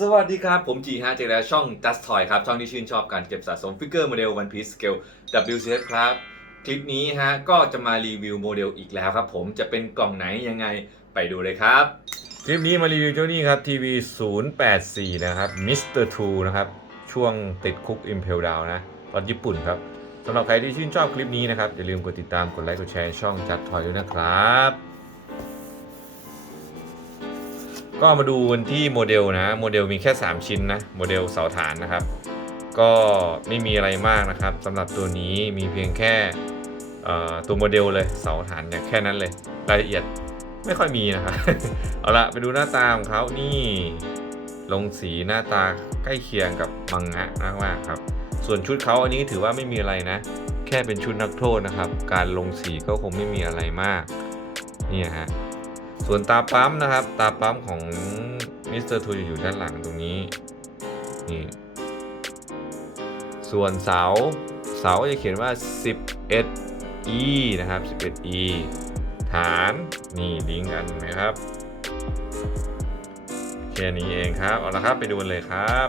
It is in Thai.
สวัสดีครับ ผมจีฮะเจอแล้วช่อง Just Toy ครับ ช่องที่ชื่นชอบการเก็บสะสมฟิกเกอร์โมเดล One Piece Scale WCS ครับ คลิปนี้ฮะ ก็จะมารีวิวโมเดลอีกแล้วครับผมจะเป็นกล่องไหนยังไงไปดูเลยครับ คลิปนี้มารีวิวเจ้านี่ครับทีวี084 นะครับ Mr. Two นะครับ ช่วงติดคุก Impel Down นะรถญี่ปุ่นครับสำหรับใครที่ชื่นชอบคลิปนี้นะครับอย่าลืมกดติดตามกดไลค์กดแชร์ช่อง Just Toy ด้วยนะครับ ก็มาดูกันที่โมเดลนะ โมเดลมีแค่ 3 ชิ้นนะ โมเดลเสาฐานนะครับ ก็ไม่มีอะไรมากนะครับสำหรับตัวนี้มีเพียงแค่ตัวโมเดลเลยเสาฐานเนี่ยแค่นั้นเลย รายละเอียดไม่ค่อยมีนะครับ เอาละไปดูหน้าตาของเขานี่ลงสีหน้าตาใกล้เคียงกับมังงะมากๆครับ ส่วนชุดเขาอันนี้ถือว่าไม่มีอะไรนะ แค่เป็นชุดนักโทษนะครับ การลงสีก็คงไม่มีอะไรมากนี่ฮะ ส่วนตาปั๊มนะครับ ตาปั๊มของมิสเตอร์ทูอยู่ด้านหลังตรงนี้นี่ส่วนเสาเสาจะเขียนว่า 11e นะครับ 11e ฐานนี่ลิงก์กันไหมครับแค่นี้เองครับ เอาละครับไปดูเลยครับ